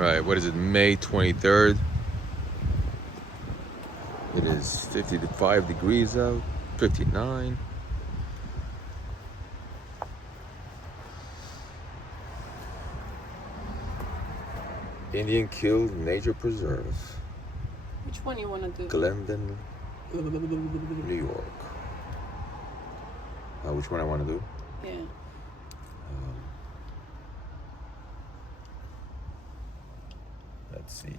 All right, what is it, May 23rd? It is 55 degrees out, 59. Indian Kill Nature Preserve. Which one you want to do? Glenville, New York. Which one I want to do? Yeah. Let's see.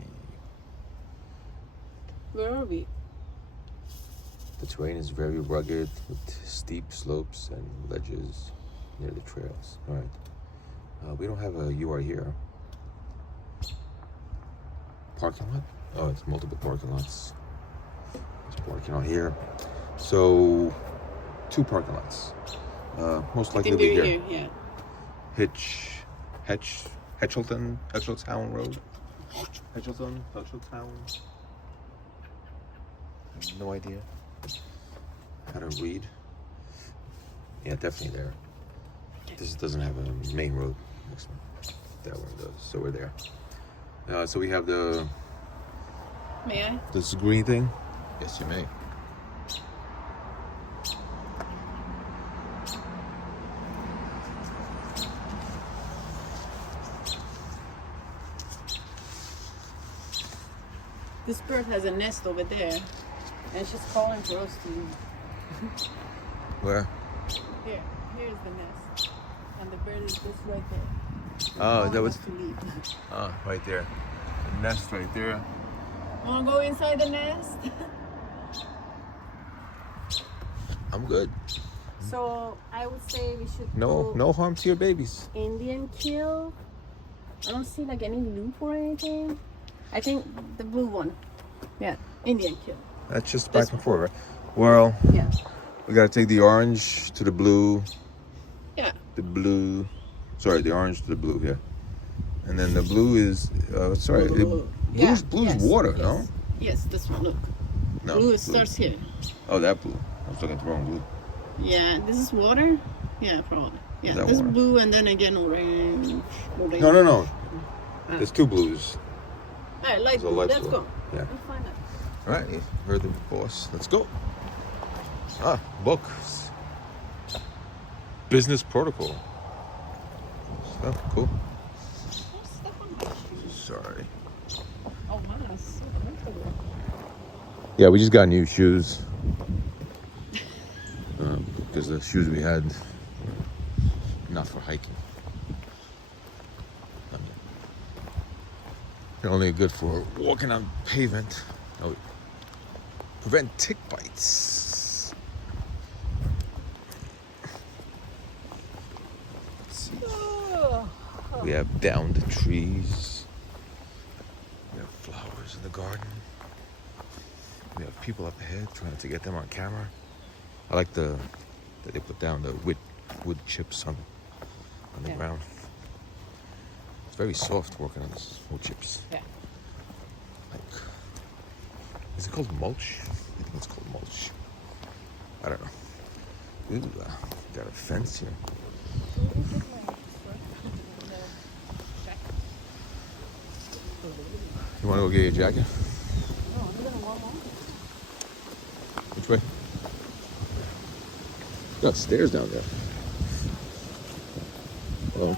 Where are we? The terrain is very rugged with steep slopes and ledges near the trails. All right. We don't have a UR here. Parking lot? Oh, it's multiple parking lots. There's parking lot here. So, 2 parking lots. Most likely be here. Yeah. Hetcheltown Road. Hetcheltown. I have no idea how to read. Yeah, definitely there. This doesn't have a main road. Next one. That one does. So we're there. So we have the. May I? This green thing. Yes, you may. This bird has a nest over there, and she's calling for us to leave. Where? Here. Here's the nest, and the bird is just right there. Oh, that was. To leave. Oh, right there. The nest right there. Want to go inside the nest? I'm good. So I would say we should. No harm to your babies. Indian Kill. I don't see like any loop or anything. I think the blue one. Yeah, Indian Kill. That's just back and forth, right? Well, yeah. We gotta take the orange to the blue. Yeah. The orange to the blue, yeah. And then the blue is, blue's water, yes. no? Yes, this one, look. No. Blue starts here. Oh, that blue. I was looking at the wrong blue. Yeah, this is water? Yeah, probably. Yeah, this water? Blue and then again orange. No. There's 2 blues. All right, light blue. Let's go. Yeah. Let's find out. All right, you heard the boss. Let's go. Books. Business protocol. Oh, cool. Sorry. Oh, wow, that's so comfortable. Yeah, we just got new shoes. Because the shoes we had, not for hiking. They're only good for walking on pavement. Oh, prevent tick bites. Let's see. We have downed trees. We have flowers in the garden. We have people up ahead trying to get them on camera. I like that they put down the wood chips on the ground. It's very soft working on this wood chips. Yeah. Like, is it called mulch? I think it's called mulch. I don't know. Ooh, got a fence here. You want to go get your jacket? No, I'm gonna walk on. Which way? Got stairs down there. Hello.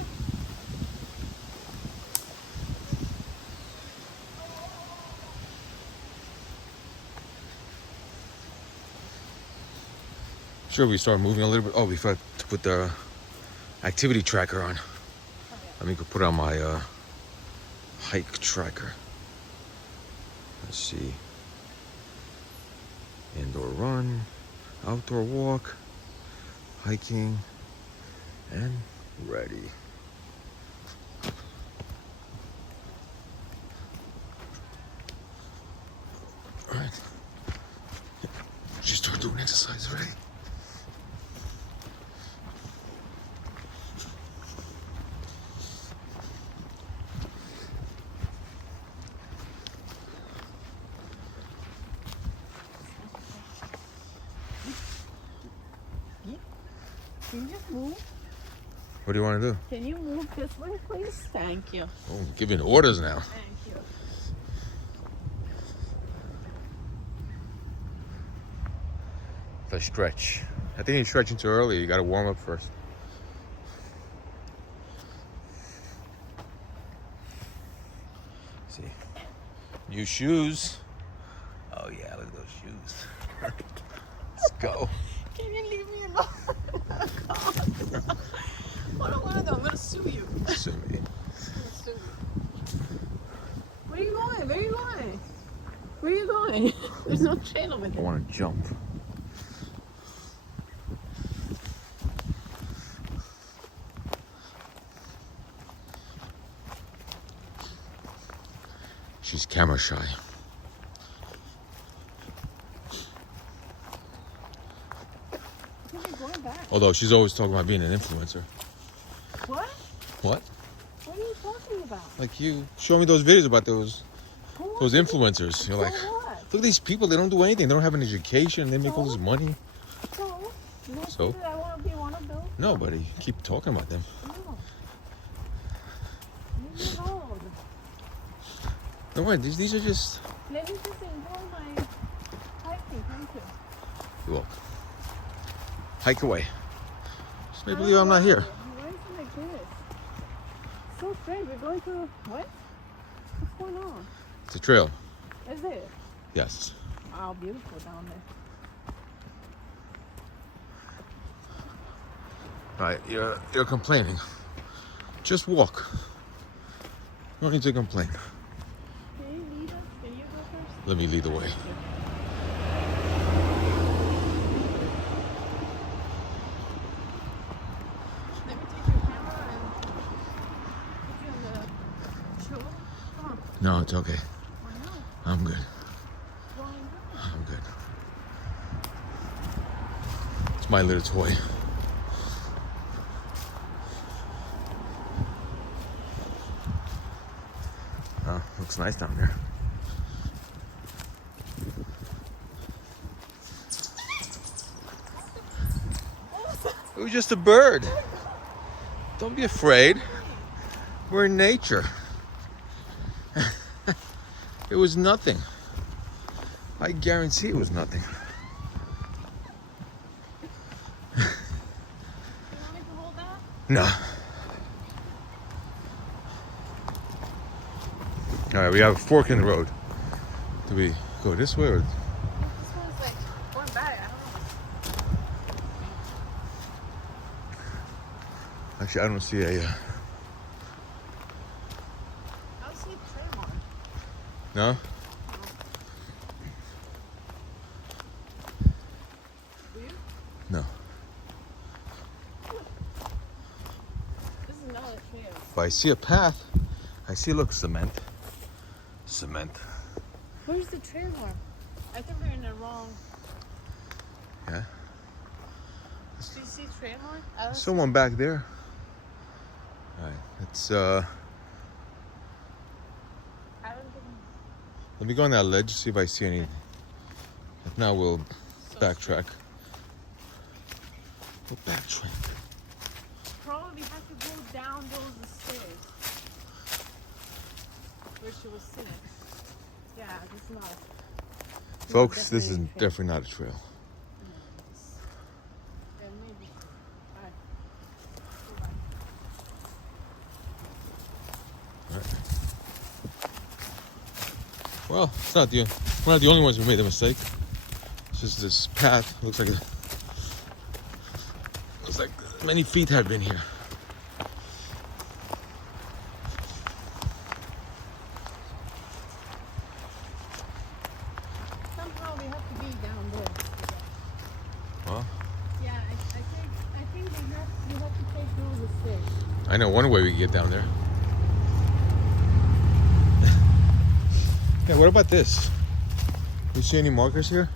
Sure, we start moving a little bit. Oh, we forgot to put the activity tracker on. Let me go put on my hike tracker. Let's see. Indoor run, outdoor walk, hiking, and ready. All right. She started doing exercise already. Can you just move? What do you want to do? Can you move this way, please? Thank you. Oh, giving orders now. Thank you. The stretch. I think you're stretching too early. You got to warm up first. See, new shoes. Oh yeah, look at those shoes. Let's go. Can you leave me alone? What do I want to do? I'm gonna sue you. Sue me. I'm gonna sue you. Where are you going? Where are you going? Where are you going? There's no trail over I there. want to jump. She's camera shy. Where are you going back? Although she's always talking about being an influencer. What? What? What are you talking about? Like you show me those videos about those Who those wants influencers. You're So like, what? look at these people. They don't do anything. They don't have an education. They make all this money. So? You don't So? say that I want to be one of those? No, but you keep talking about them. No. Leave me alone. No, wait. These are just. Let me just enjoy my hiking. Thank you. You walk. Hike away. Just make believe I'm not here. Why is it like this? So strange. We're going to what? What's going on? It's a trail. Is it? Yes. Oh, beautiful down there. All right. You're complaining. Just walk. You don't need to complain. Can you lead us? Can you go first? Let me lead the way. Let me take your camera and put you on the shoulder. Come on. No, it's okay. Why not? I'm good. Why not? I'm good. It's my little toy. Oh, looks nice down there. It was just a bird. Don't be afraid. We're in nature. It was nothing. I guarantee it was nothing. You want me to hold that? No. All right, we have a fork in the road. Do we go this way or? This one's like going back. I don't know. Actually, I don't see a. I don't see a trail mark. No. Do you? No. This is not a trail. But I see a path. I see. Look, cement. Cement. Where's the trail mark? I think we're in the wrong. Yeah. Do you see trail mark? I don't Someone back there. All right. Let's. I don't think. Let me go on that ledge. See if I see any. If not, we'll backtrack. We'll backtrack. Probably have to go down those stairs. Where she was sitting. Yeah, it's not. Folks, this is Definitely a trail. definitely not a trail. Yeah, maybe. Alright. Well, it's not the we're not the only ones who made the mistake. It's just this path looks like many feet had been here. Somehow we have to be down there. Well, Yeah, I think you have to take those stairs. I know one way we can get down there. Yeah, what about this? You see any markers here?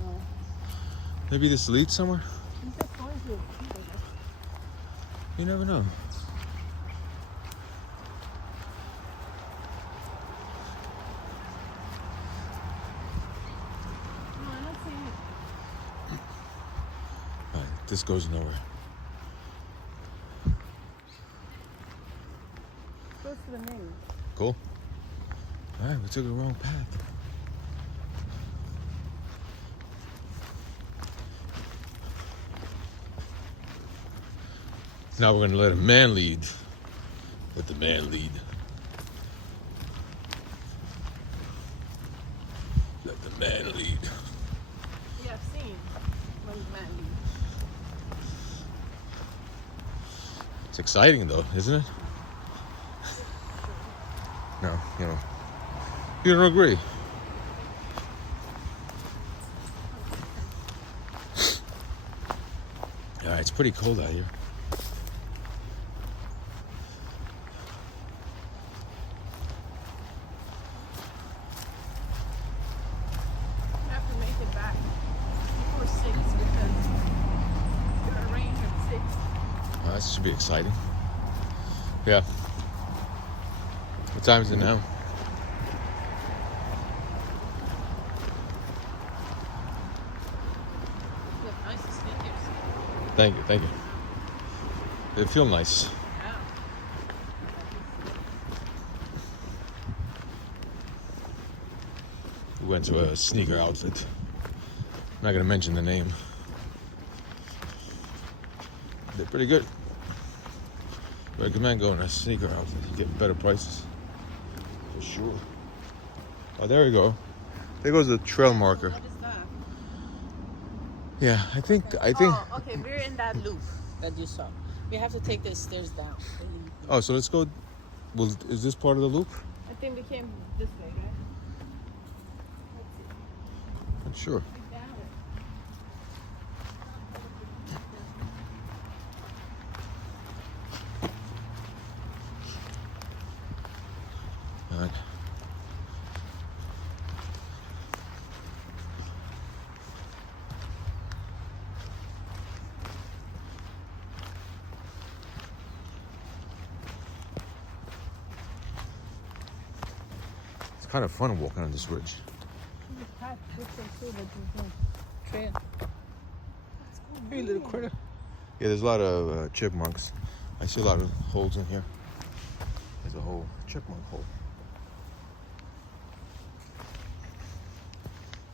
No. Maybe this leads somewhere? I'm just going to. You never know. No, I'm not seeing it. All right, this goes nowhere. to the main. Cool. All right, we took the wrong path. Now we're gonna let a man lead. Let the man lead. Let the man lead. Yeah, I've seen when the man leads. It's exciting though, isn't it? No, you don't agree. Yeah, it's pretty cold out here. You have to make it back before 6 because you're gonna rain at 6. Oh, this should be exciting. Yeah. What time is it now? Look, nice sneakers. Thank you. They feel nice. Yeah. We went to a sneaker outfit. I'm not gonna mention the name. They're pretty good. Recommend going to a sneaker outfit. You get better prices. For sure. Oh, there we go. There goes the trail marker. What is that? Yeah, I think. Oh, okay, we're in that loop that you saw. We have to take the stairs down. Oh, so let's go. Well, is this part of the loop? I think we came this way, right? I'm sure. All right. It's kind of fun walking on this ridge. Trail. Hey, little critter. Yeah, there's a lot of chipmunks. I see a lot of holes in here. There's a whole chipmunk hole.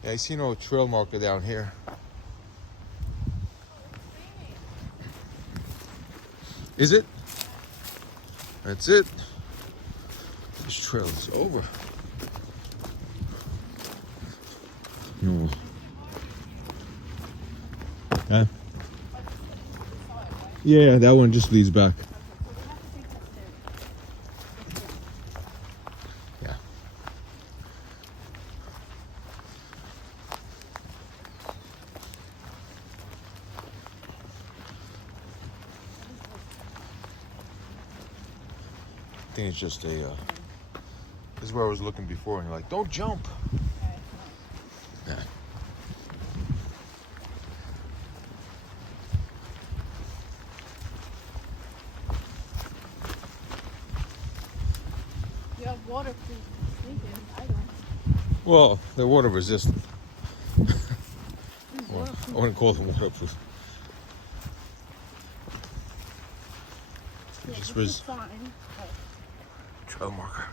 Yeah, I see no trail marker down here. Is it? That's it. This trail is over. No. Huh? Yeah, that one just leads back. Yeah. I think it's just a, this is where I was looking before and you're like, don't jump. Yeah. You have waterproof sneakers. I don't. Well, they're water resistant. These Well, waterproof. I wouldn't call them waterproof. Yeah, Just this was is fine. trail marker.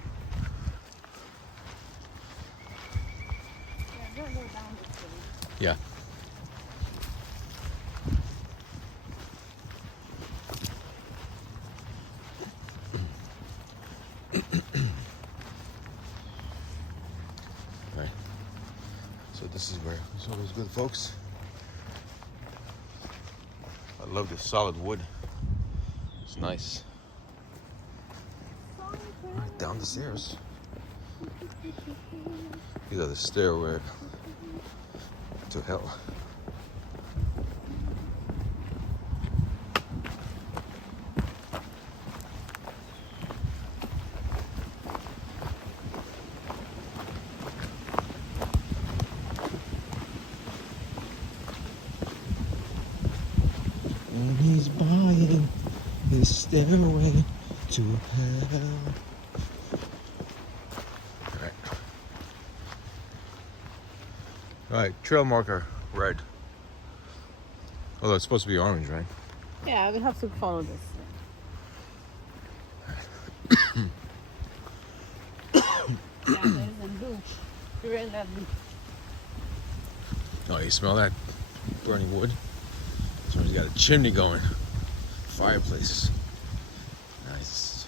Yeah, I'm gonna go down this way. Yeah. Right. So this is where it's always good, folks. I love this solid wood. It's nice. Right, down the stairs. These are the stairway to hell. And he's buying his stairway to hell. All right, trail marker, red. Although it's supposed to be orange, right? Yeah, we have to follow this. Yeah, there's a blue. You're in that blue. Oh, you smell that burning wood? Someone's got a chimney going. Fireplace. Nice.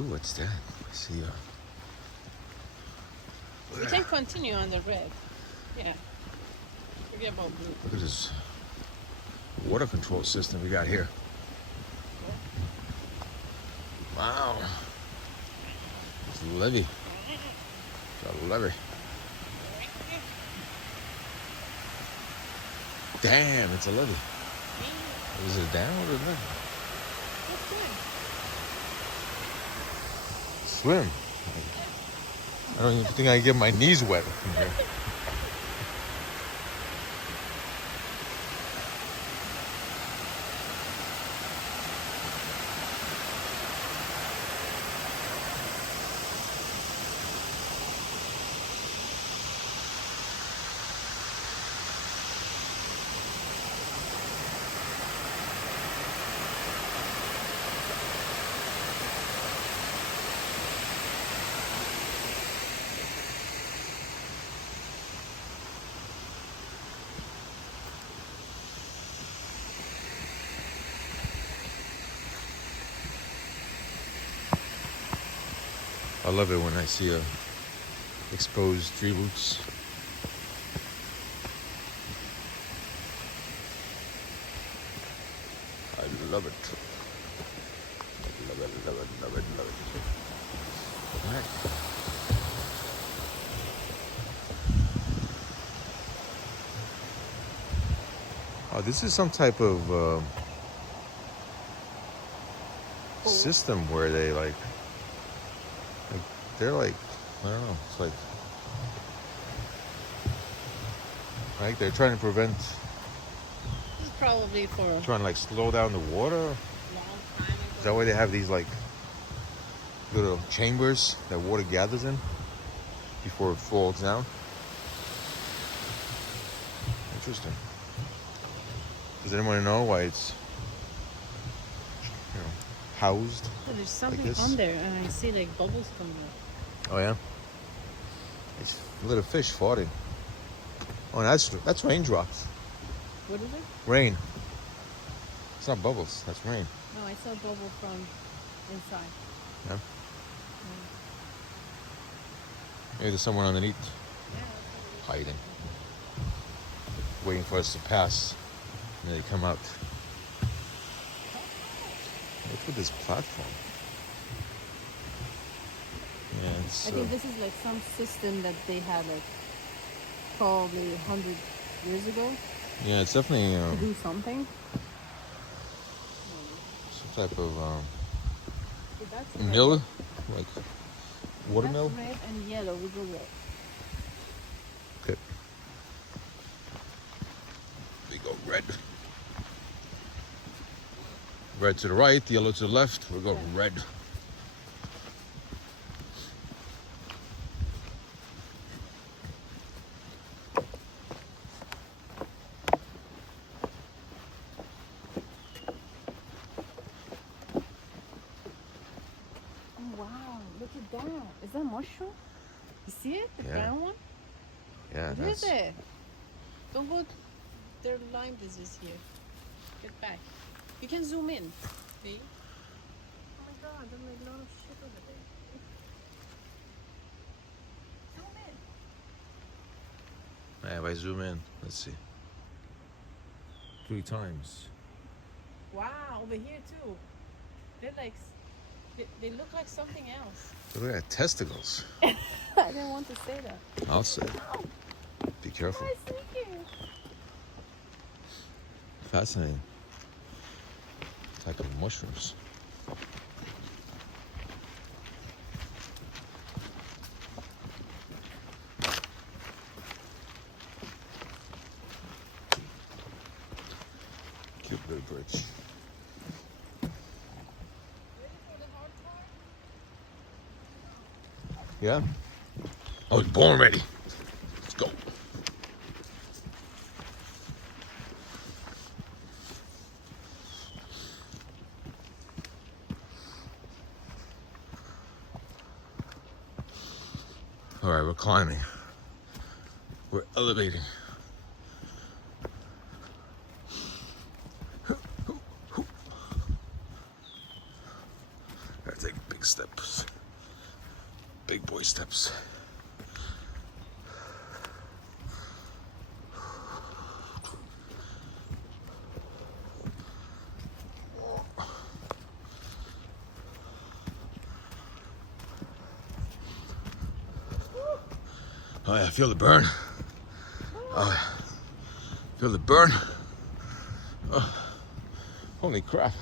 Ooh, what's that? I see. We can continue on the red. Yeah. Forget about blue. Look at this water control system we got here. Wow. It's a levee. It's a levee. Damn, it's a levee. Is it a dam or a levee? Swim. I don't even think I can get my knees wet from here. I love it when I see exposed tree roots. I love it. Love it, love it, love it, love it. All right. Oh, this is some type of system where they they're like, I don't know, it's like they're trying to prevent, This is probably for a trying to like slow down the water. long time ago. Is that why they have these like little chambers that water gathers in before it falls down? Interesting. Does anyone know why it's, housed? Oh, there's something this? on there, and I see like bubbles coming up. Oh yeah. It's a little fish farting. Oh, that's raindrops. What is it? Rain. It's not bubbles. That's rain. No, I saw a bubble from inside. Yeah. Maybe there's someone underneath hiding, waiting for us to pass, and then they come out. Look at this platform. Yeah, it's, I think this is like some system that they had like probably 100 years ago yeah, it's definitely to do something. some type of So that's red. mill, like water mill. That's red and yellow. We go red. Okay. We go red. Red to the right, yellow to the left. We go red. Oh, wow, look at that. Is that mushroom? You see it? The Yeah. brown one? Yeah, What that's is it? Don't go. There's Lyme disease here. Get back. You can zoom in. See? Oh my god, there's like a lot of shit over there. Zoom in. Yeah, if I zoom in, let's see. 3 times. Wow, over here too. They're like, they look like something else. Look at that, testicles. I didn't want to say that. I'll say. Be careful. I see you. Fascinating. Type of mushrooms. Cute little bridge. Yeah? I was born ready. Let's go. All right, we're climbing. We're elevating. Gotta take big steps. Big boy steps. Oh yeah, feel the burn. Feel the burn. Oh, holy crap.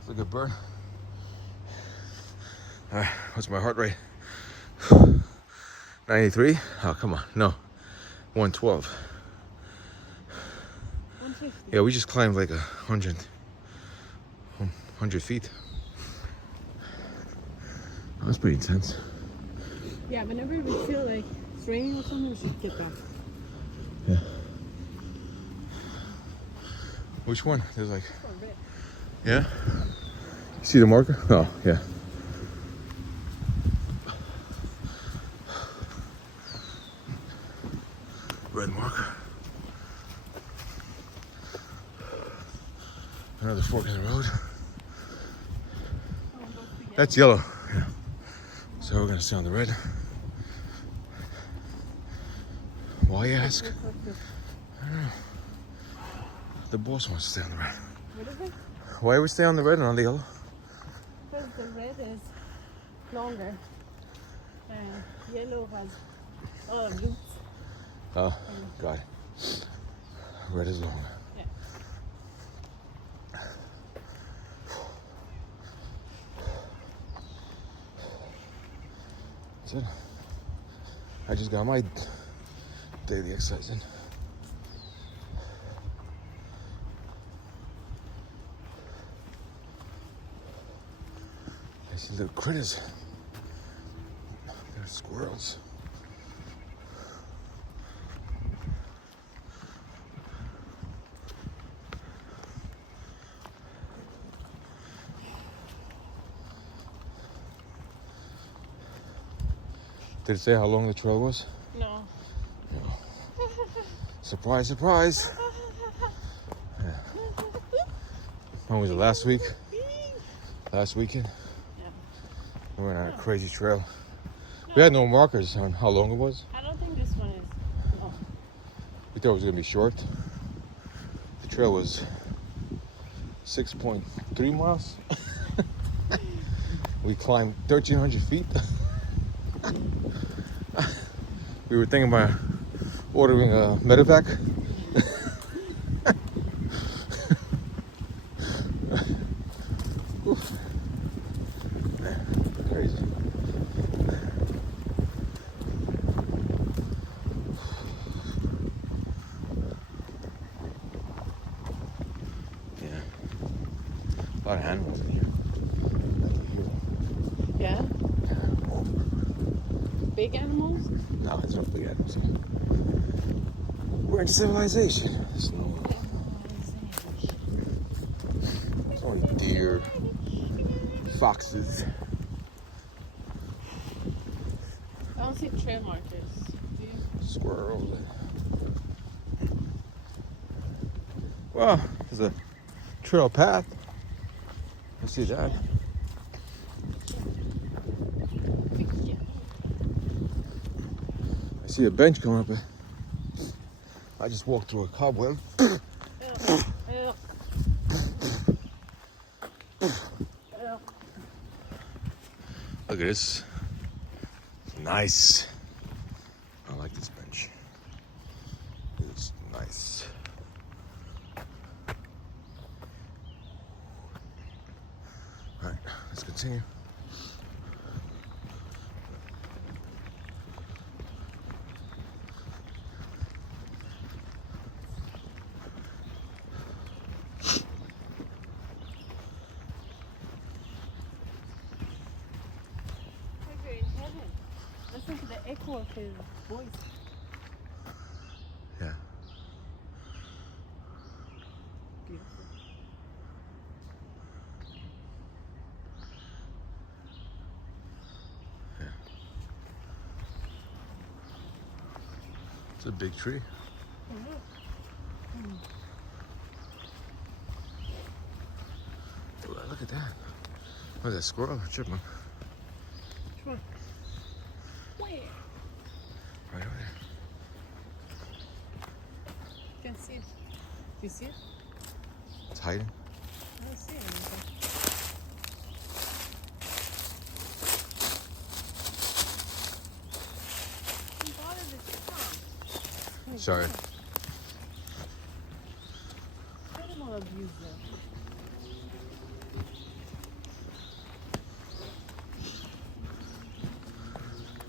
It's a good burn. All right, what's my heart rate? 93? Oh, come on. No, 112. 150. Yeah, we just climbed like 100 feet. That was pretty intense. Yeah, whenever we feel like it's raining or something, we should get back. Yeah. Which one? There's like... Yeah? You see the marker? Oh, yeah. Red marker. Another fork in the road. That's yellow. Yeah. So we're gonna stay on the red. Why, you ask? I don't know. The boss wants to stay on the red. What is it? Why we stay on the red and on the yellow? Because the red is longer and yellow has roots. Oh, got it. Red is long. Yeah. That's it. I just got my daily exercise in. I see little critters. They're squirrels. Did it say how long the trail was? No. No. Surprise, surprise. Yeah. When was it? Last week? Last weekend? Yeah. We went on a crazy trail. We had no markers on how long it was. I don't think this one is. Oh. We thought it was gonna be short. The trail was 6.3 miles. We climbed 1,300 feet. We were thinking about ordering a medevac. Crazy. Yeah. A lot of animals in here. Yeah? Big animals? No, it's not big animals. We're in civilization. There's no, there's only deer, foxes. I don't see trail markers. Do you? Squirrels. Well, there's a trail path. I see that. Yeah. I see a bench coming up. I just walked through a cobweb. Ew. Look at this. Nice. I like this bench. It's nice. All right, let's continue. We're in heaven. Listen to the echo of his voice. Yeah. Beautiful. It's a big tree. Oh, look at that. Oh, that squirrel or chipmunk. Which one? Where? Right over there. You can see it. Do you see it? It's hiding. I don't see anything. Sorry. Animal abuser.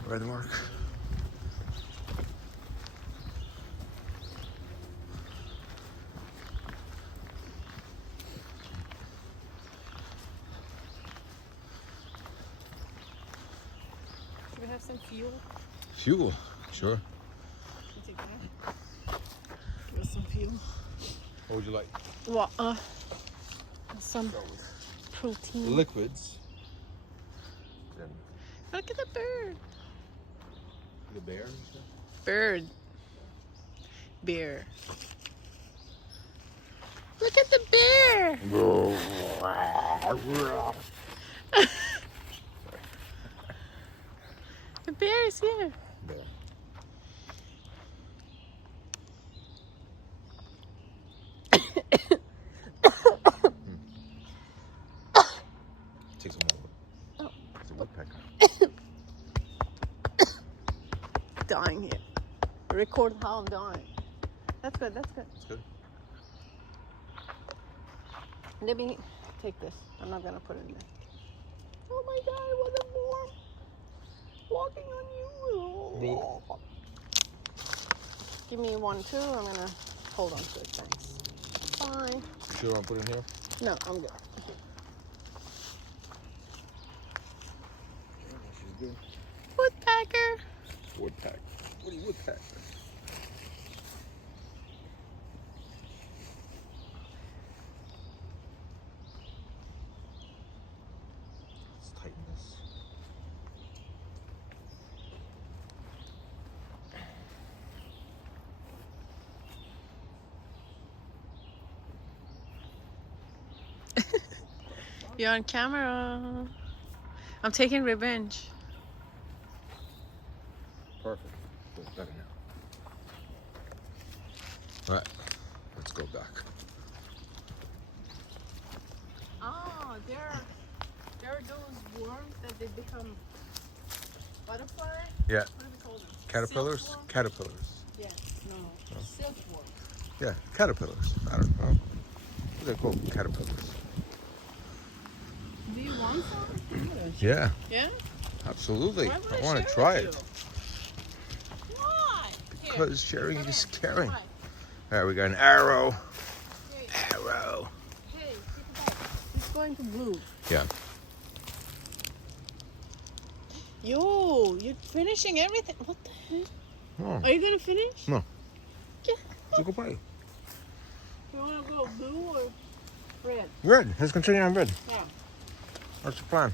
Red mark. Should we have some fuel? Fuel. Sure. Take that. Give us some fuel. What would you like? Well, some protein. Liquids. Then Look at the bird. the bear. Bird. Bear. Look at the bear. The bear is here. Bear. Take some more. Oh. It's a woodpecker. Dying here. Record how I'm dying. That's good, that's good. It's good. Let me take this. I'm not gonna put it in there. Oh my god, it wasn't warm. Walking on you. Give me one too. I'm gonna hold on to it. Thanks. Fine. You sure I'll put it in here? No, I'm good. She's good. Woodpecker. Woodpecker. What are you woodpecker? Let's tighten this. You're on camera. I'm taking revenge. Perfect. Feels better now. All right, let's go back. Oh, there are those worms that they become butterfly. Yeah. What do we call them? Caterpillars? Silkworm? Caterpillars. Yes. No. Silkworm. Yeah, caterpillars. I don't know. They're called caterpillars. Do you want some? Yeah, Yeah. absolutely. Why would I want share to try with it. you? Why? Here. Because sharing Come is in. caring. Try. All right, we got an arrow. Hey, Arrow. hey, take it back. It's going to blue. Yeah. Yo, you're finishing everything. What the heck? Oh, Are you gonna finish? No. Yeah. so go play. You wanna go blue or red? Red. Let's continue on red. Yeah. What's the plan?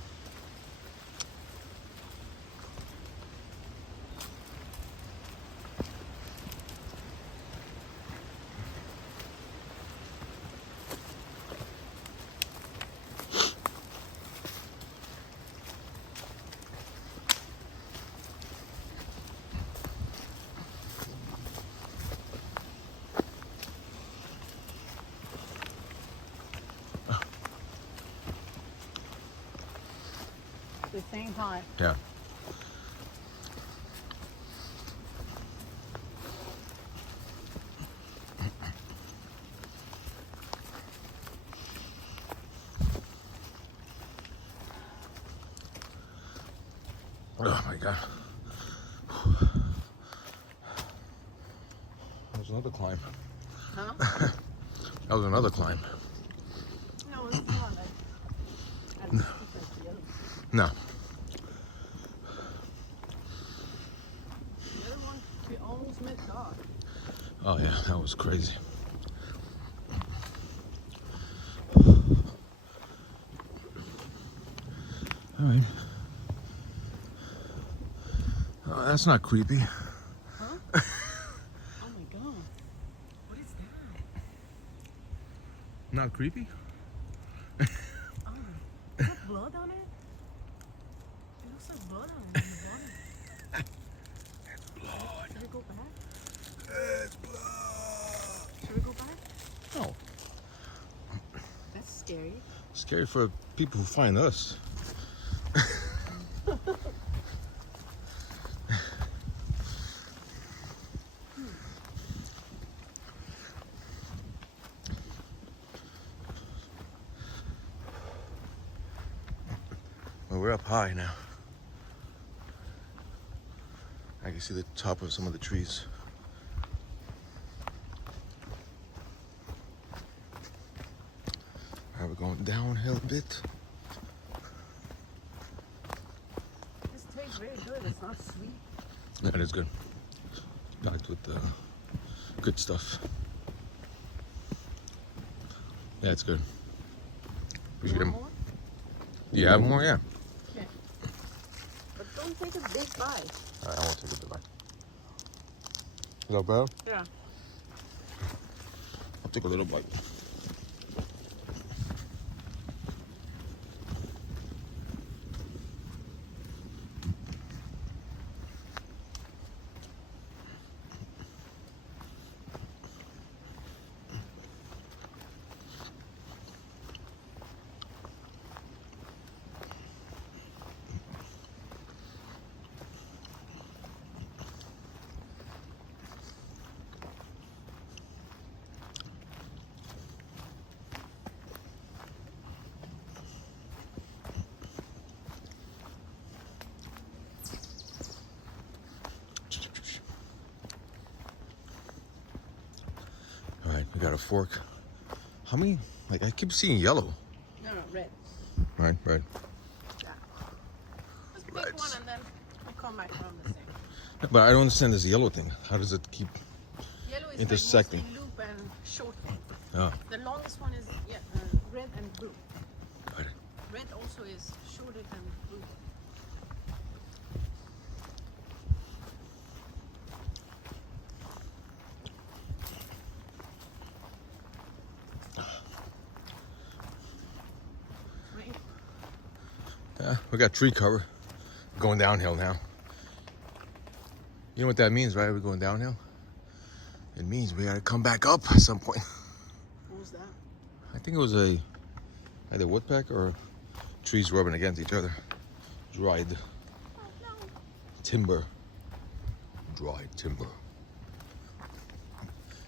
At the same time. Yeah. Oh my God. That was another climb. Huh? That was another climb. No, it's not like. I don't think that's the other. No. The other one, we almost met God. Oh yeah, that was crazy. All right. Oh, that's not creepy. Huh? Not creepy? Oh, is that blood on it? It looks like blood on it in the water. It's blood. Should we go back? It's blood. Should we go back? No. That's scary. Scary for people who find us. Well, we're up high now. I can see the top of some of the trees. All right, we're going downhill a bit. This tastes very good. It's not sweet. Yeah, it is good. Packed with good stuff. Yeah, it's good. We should get Want them. more? Do you have more? Yeah. Okay. But don't take a big bite. All right, I won't take a bit back. Is that bad? Yeah. I'll take a little bite. All right, we got a fork. How many? Like, I keep seeing yellow. No, red. Right, right. Yeah. Let's pick Reds. one and then we'll come back around the same. But I don't understand this yellow thing. How does it keep? Yellow is Intersecting. like mostly loop and short one. Oh, The longest one is red and blue. right. Red also is shorter than blue. Right? Yeah, we got tree cover. Going downhill now. You know what that means, right? We're going downhill. It means we gotta come back up at some point. What was that? I think it was either woodpecker or trees rubbing against each other. Dried Oh no. timber. Dried timber.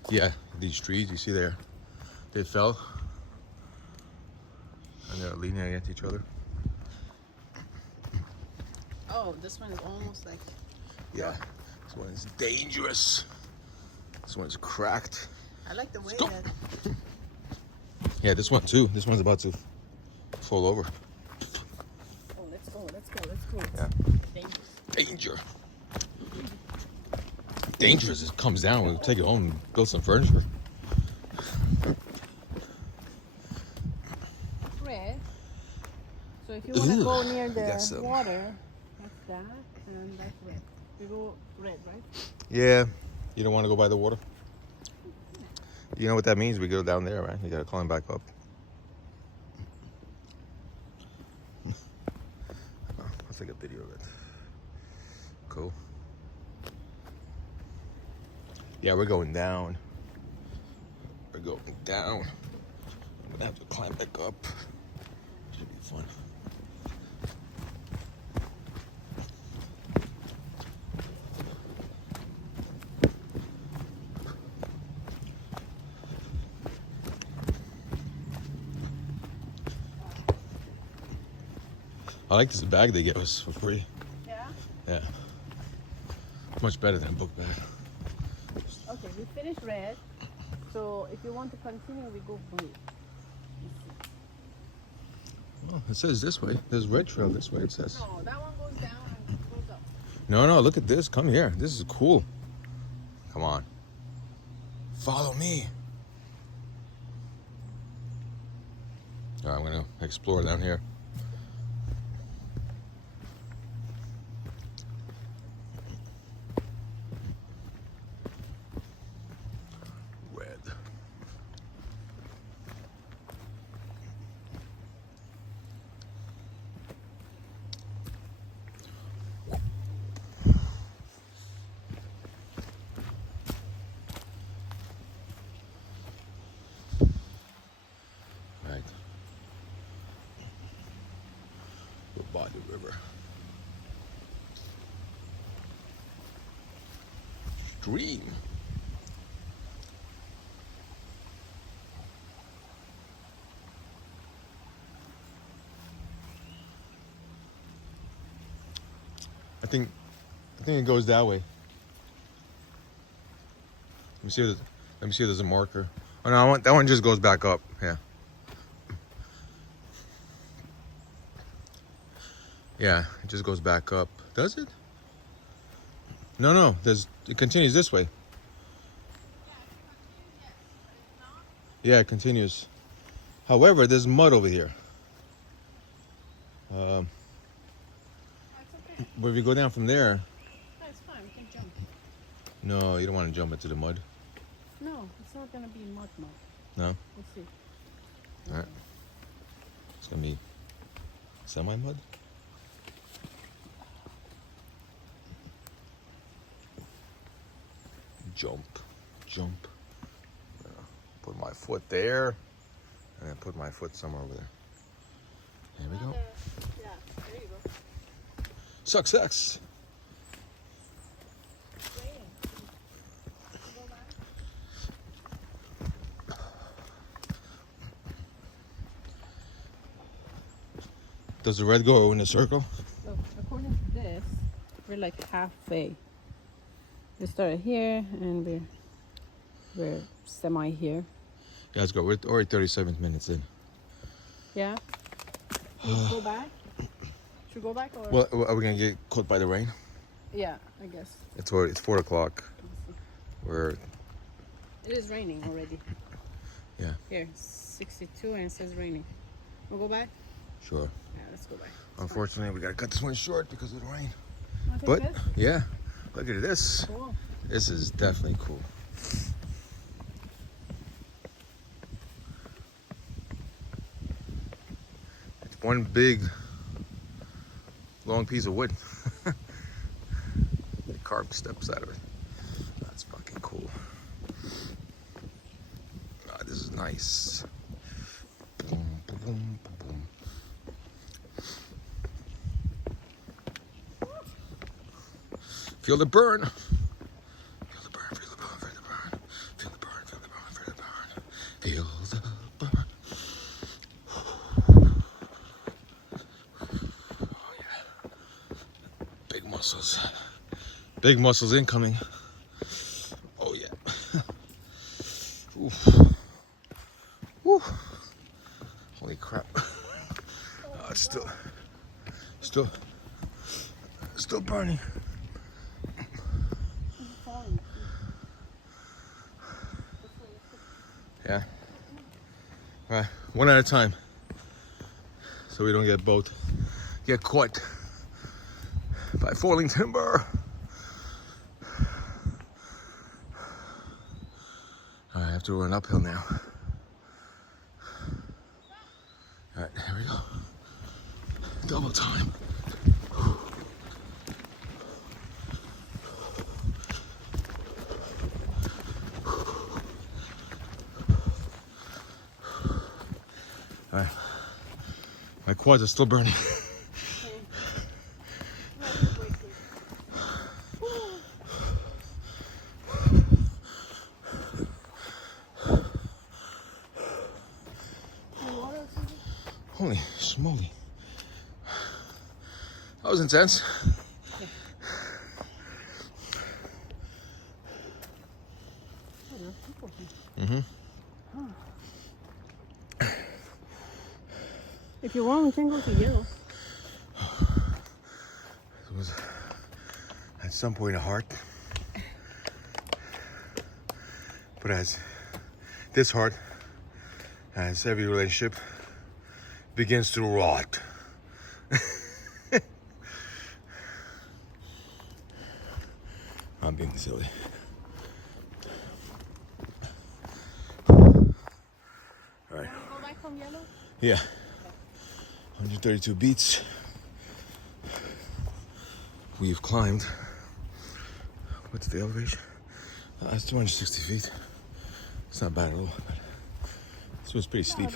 Yeah, these trees you see there, they fell. And they're leaning against each other. Oh, this one is almost like Yeah, this one is dangerous. This one is cracked. I like the way Go. that Yeah, this one too. This one's about to fall over. oh let's go, let's go, let's go. Yeah. Dangerous. Danger. Dangerous. It comes down. We'll take it home and build some furniture. Red. So if you want to go near we got the some. water, that's that, and that's red. You go red, right? Yeah. You don't want to go by the water? You know what that means? We go down there, right? You gotta climb back up. I'll take a video of it. Cool. Yeah, we're going down. We're going down. I'm gonna have to climb back up. Should be fun. I like this bag they give us for free. Yeah. Yeah. Much better than a book bag. Okay, we finished red. So if you want to continue, we go blue. Well, it says this way. There's red trail this way, it says. No, that one goes down and goes up. No, look at this. Come here. This is cool. Come on. Follow me. All right, I'm going to explore down here. Red. the river. Stream. I think it goes that way. Let me see if there's a marker. Oh no, that one just goes back up. Yeah. Yeah, it just goes back up. Does it? No. It continues this way. Yeah, it continues. However, there's mud over here. That's okay. But if you go down from there, That's fine. We can jump. no, you don't want to jump into the mud. No, it's not gonna be mud. No? Let's see. Alright. It's gonna be semi-mud? Jump. Put my foot there, and then put my foot somewhere over there. There we go. Yeah, there you go. Success! Does the red go in a circle? So according to this, we're like halfway. We started here and we're semi here. Yeah, let's go. We're already 37 minutes in. Yeah. Should we go back? Should we go back or? Well, are we gonna get caught by the rain? Yeah, I guess. It's 4 o'clock. We're It is raining already. Yeah. Here, 62 and it says raining. We'll go back? sure. Yeah, let's go back. Unfortunately, we gotta cut this one short because of the rain. Okay, But good. yeah, look at this. Cool. This is definitely cool. It's one big, long piece of wood. They carved steps out of it. That's fucking cool. Ah, this is nice. Boom, boom, boom, boom. Feel the burn. Feel the burn, feel the burn, feel the burn. Feel the burn, feel the burn, feel the burn. Feel the burn. Oh yeah. Big muscles. Big muscles incoming. Oh yeah. Oof. Woo. Holy crap. It's still burning. Yeah. All right, one at a time, so we don't get caught by falling timber. All right, I have to run uphill now. All right, here we go. Double time. All right, my quads are still burning. Holy smoly. That was intense. Mm-hmm. If you want, we can go to yellow. It was at some point a heart. But as this heart, as every relationship, begins to rot. I'm being silly. All right. Go back from yellow? Yeah. 132 beats. We've climbed. What's the elevation? It's 260 feet. It's not bad at all. This was pretty steep.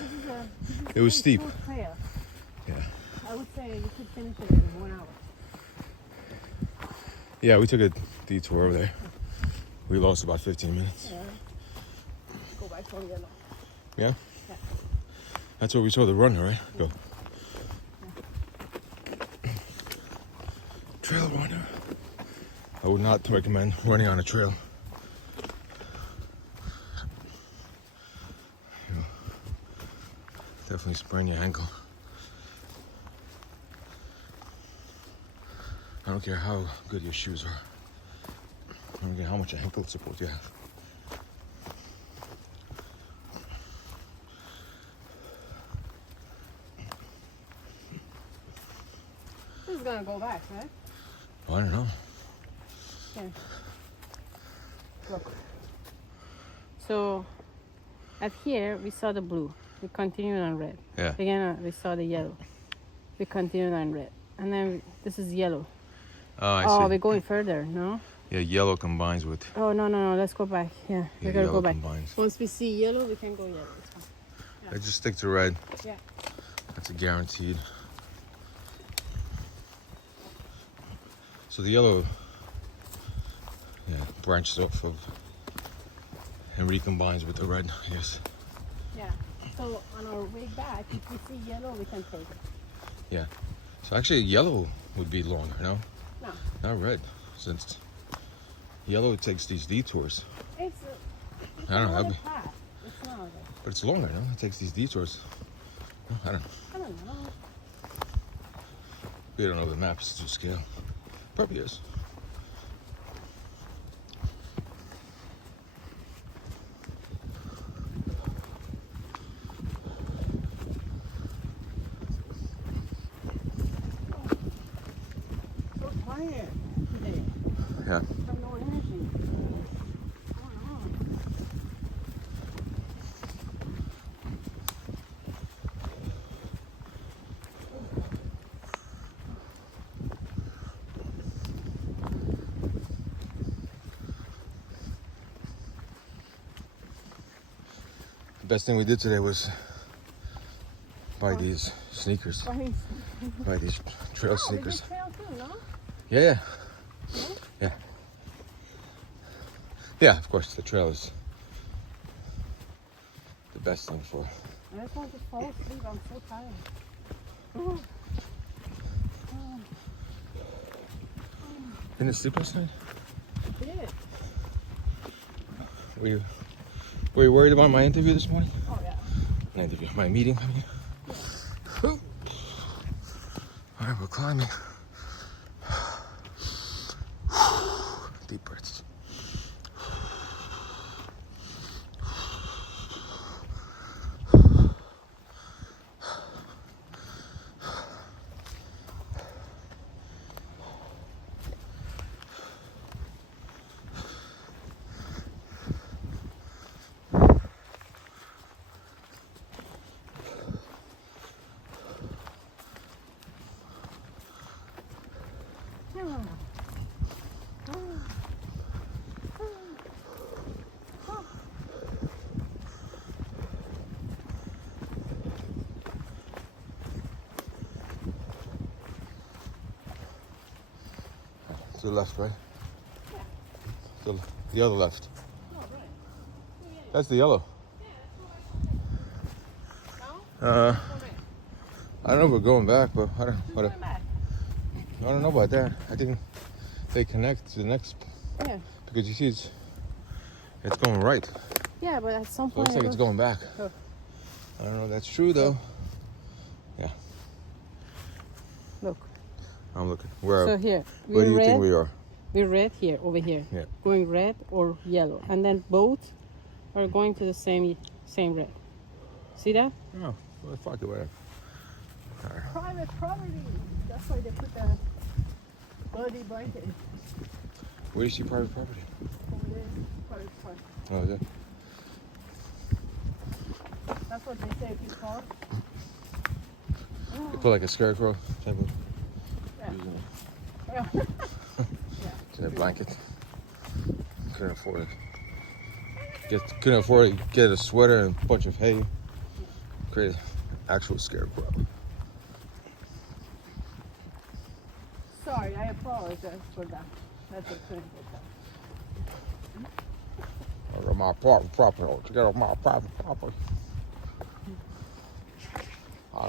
It was steep. Yeah. Yeah. I would say you could finish it in 1 hour. Yeah, we took a detour over there. We lost about 15 minutes. Yeah. Go back from yellow. Yeah? Yeah. That's where we saw the runner, right? Go. Trail runner. I would not recommend running on a trail. You know, definitely sprain your ankle. I don't care how good your shoes are. I don't care how much ankle support you have. This is gonna go back, right? I don't know. Yeah. Look. So, at here we saw the blue. We continued on red. Yeah. Again, we saw the yellow. We continued on red, and then this is yellow. Oh, I Oh, see. we're going further, no? Yeah, yellow combines with. Oh, no. Let's go back. Yeah, Yeah, we gotta yellow go back. combines. Once we see yellow, we can go yellow. It's fine. I just stick to red. Yeah. That's a guaranteed. So the yellow, yeah, branches off of and recombines with the red, I guess. Yeah. So on our way back, if we see yellow, we can take it. Yeah. So actually, yellow would be longer, no? No. Not red, since yellow takes these detours. It's I don't know, another that'd be, path. It's not. but it's longer, no? It takes these detours. No, I don't know. I don't know. We don't know the maps to scale. Probably is. So tired today. Yeah. I have no energy. I don't know. The best thing we did today was buy these sneakers. Why? Buy these trail Oh, we sneakers. did trail too, no? Yeah. No? Yeah. Yeah, of course, the trail is the best thing for. I just want to fall asleep. I'm so tired. Oh. Didn't it sleep last night? I did. Were you worried about my interview this morning? Oh, yeah. My interview, my meeting, I mean. All right, we're climbing. Deep breaths. To the left, right? Yeah. The other left. Oh, right. That's the yellow. No? Uh, Go back. I don't know if we're going back, but I don't. Who's going back? I don't know about that. I think they connect to the next Yeah. because you see it's going right. Yeah, but at some So it point. looks like it's going back. Oh. I don't know if that's true though. Yeah, Look. I'm looking. Where? So here. Where do you red, think we are? We're red here, over here. Yeah. Going red or yellow. And then both are going to the same red. See that? Oh, well, fuck it, whatever. Private property. That's why they put the bloody blanket Where do you see private property? over there. Private park. Oh, is it? That's what they say if you call. They put like a scarecrow type of Yeah. using Yeah. a blanket. Couldn't afford it. Couldn't afford to get a sweater and a bunch of hay. Create an actual scarecrow. sorry. I apologize for that. That's a thing. Get off my private property. Get off my private property. I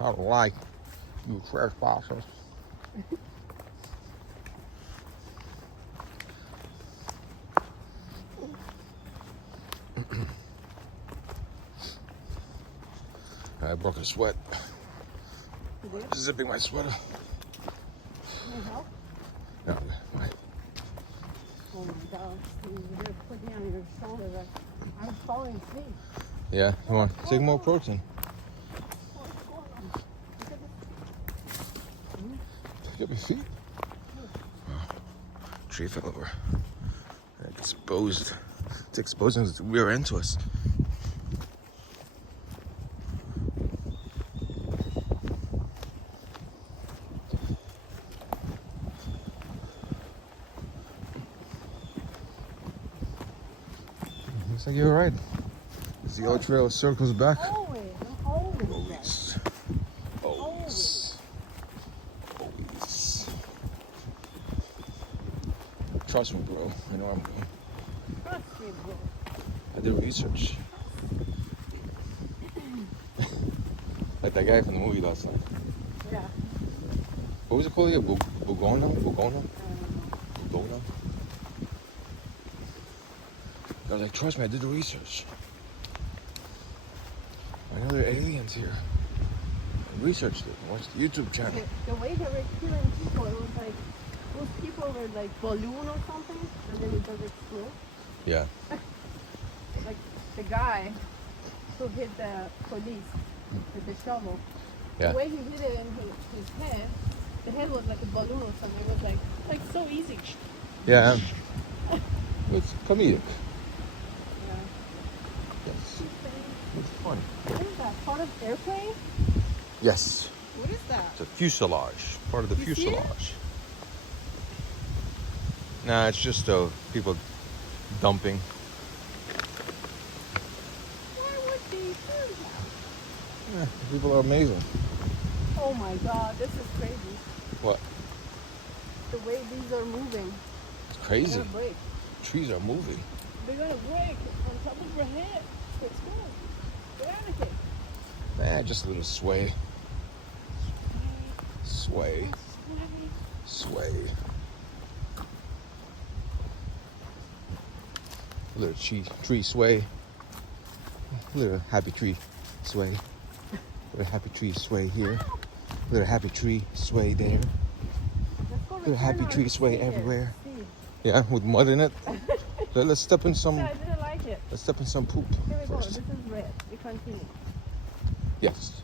don't like you trespassers. I broke a sweat. Zipping my sweater. Need help? No, my, Oh my God. You're putting on your shoulder. Like, I'm falling asleep. yeah, come on, take more protein. What's going on? Pick up your feet. Oh, tree fell over. Exposed. It's exposing its rear end to us. Looks like you're right. As the old trail circles back. Always. Always. Always. Always. Trust me, bro. I know I'm going. Trust me, bro. I did research. Like that guy from the movie last night. Yeah. What was it called again? Bugona? Bugona? Bugona? I was like, trust me, I did the research. I know there are aliens here. I researched it. I watched the YouTube channel. The way they were killing people, it was like those people were like balloon or something, and then it does explode. Yeah. Like the guy who hit the police with the shovel. Yeah. The way he hit it in his head, the head was like a balloon or something. It was like so easy. Yeah. It's comedic. Yeah. Yes. It's fun. What is that? Part of airplane? Yes. What is that? It's a fuselage. Part of the You see it? fuselage. Nah, it's just people dumping. Why would they do that? Yeah, people are amazing. Oh my God, this is crazy. What? The way these are moving. It's They're crazy. gonna break. Trees are moving. They're gonna break on top of your head. Let's go. Get out of here. Just a little sway. Sway. Sway. A little tree sway. A little happy tree sway. A little happy tree sway here. A little happy tree sway there. Let's go. A little happy tree sway See it. everywhere. See. Yeah, with mud in it. Let's step in some. I didn't like it. Let's step in some poop Here we go. first. This is red. We continue. Yes.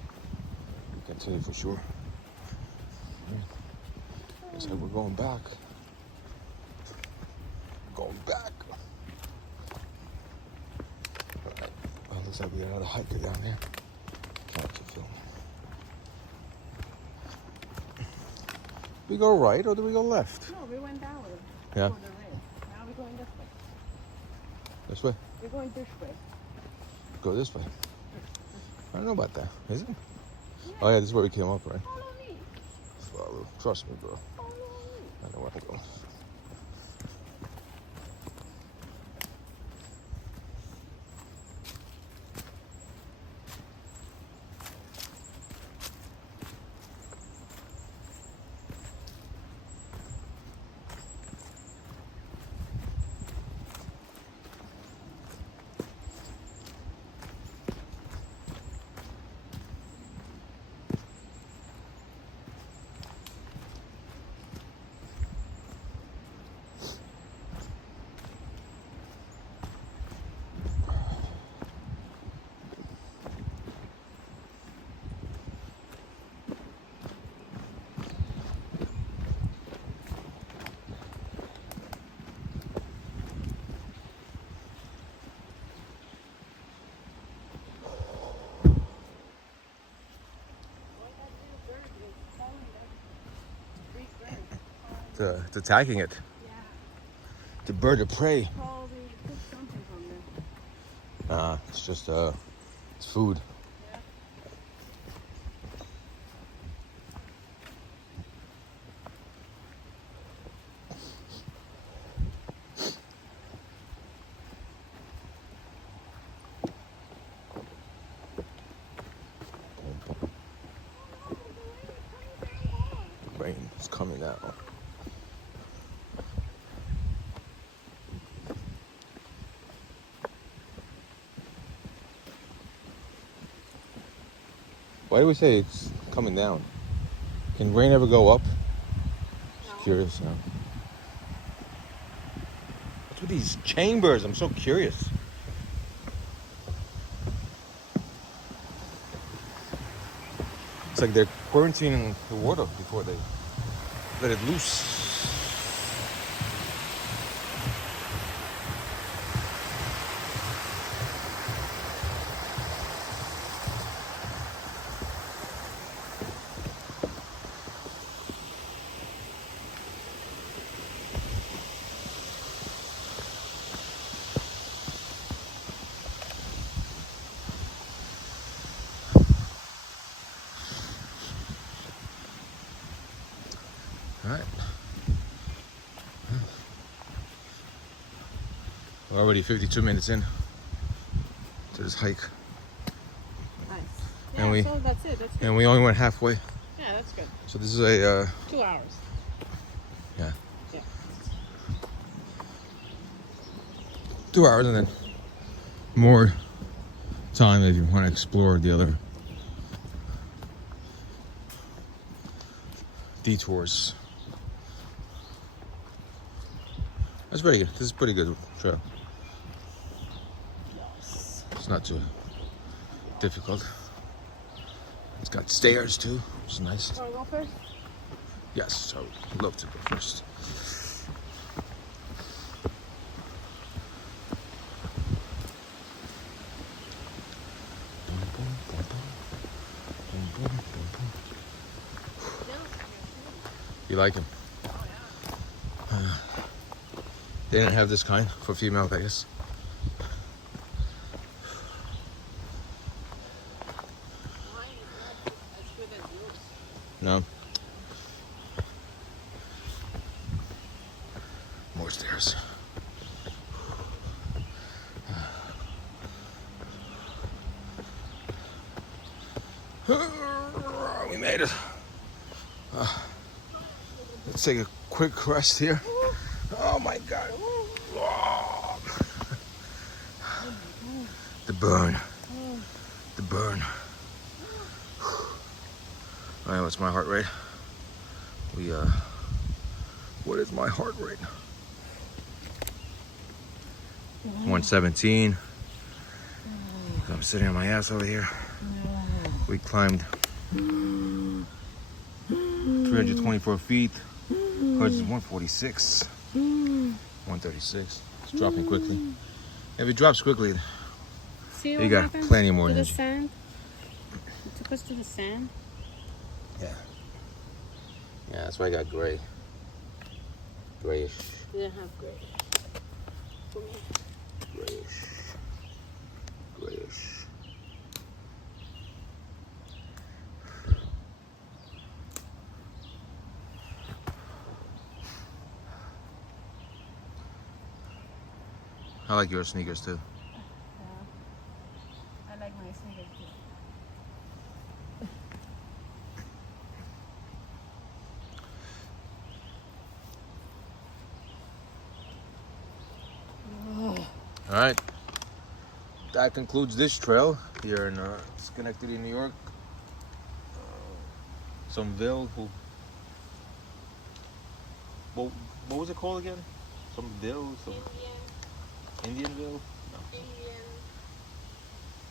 We continue for sure. Looks like we're going back. Going back. Alright. Well, looks like we got another hiker down there. Trying to film. We go right or do we go left? No, we went that way. Yeah. For the red. Now we're going this way. This way? We're going this way. Go this way. I don't know about that. Is it? Oh yeah, this is where we came up, right? Follow me. Follow. Trust me, bro. Follow me. I know where I'm going. It's attacking it. Yeah. The bird of prey. Probably put something on there. It's just it's food. Yeah. coming down. Why do we say it's coming down? Can rain ever go up? Just curious now. What's with these chambers? I'm so curious. It's like they're quarantining the water before they let it loose. All right. We're already 52 minutes in to this hike. Nice. And Yeah, so that's it. That's good. And we only went halfway. Yeah, that's good. So this is a 2 hours. yeah. Yeah. 2 hours and then more time if you want to explore the other detours. That's pretty good. This is pretty good trail. Yes. It's not too difficult. It's got stairs too, which is nice. Want to go first? Yes, I would love to go first. You like him? They didn't have this kind for female, I guess. Mine is not as good as yours. No. More stairs. We made it. Let's take a quick rest here. Oh my God. Whoa. The burn. The burn. All right, what's my heart rate? What is my heart rate? 117. I'm sitting on my ass over here. We climbed 324 feet. Hertz is 146. 136. It's dropping quickly. If it drops quickly, See you what got happened plenty more to the energy. sand? It took us to the sand. Yeah. Yeah, that's why I got gray. Grayish. Didn't have gray. Grayish. Grayish. I like your sneakers too. I like my sneakers too. All right. That concludes this trail here in Schenectady, New York. Someville. What was it called again? Someville? Indianville? No.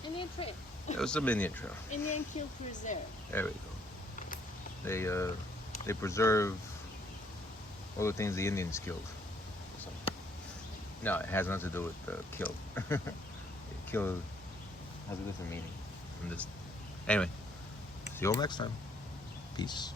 Indian trail. It was some Indian trail. Indian Kill Preserve. There we go. They preserve all the things the Indians killed. So, no, it has nothing to do with kill. Kill has a different meaning. Anyway, see you all next time. Peace.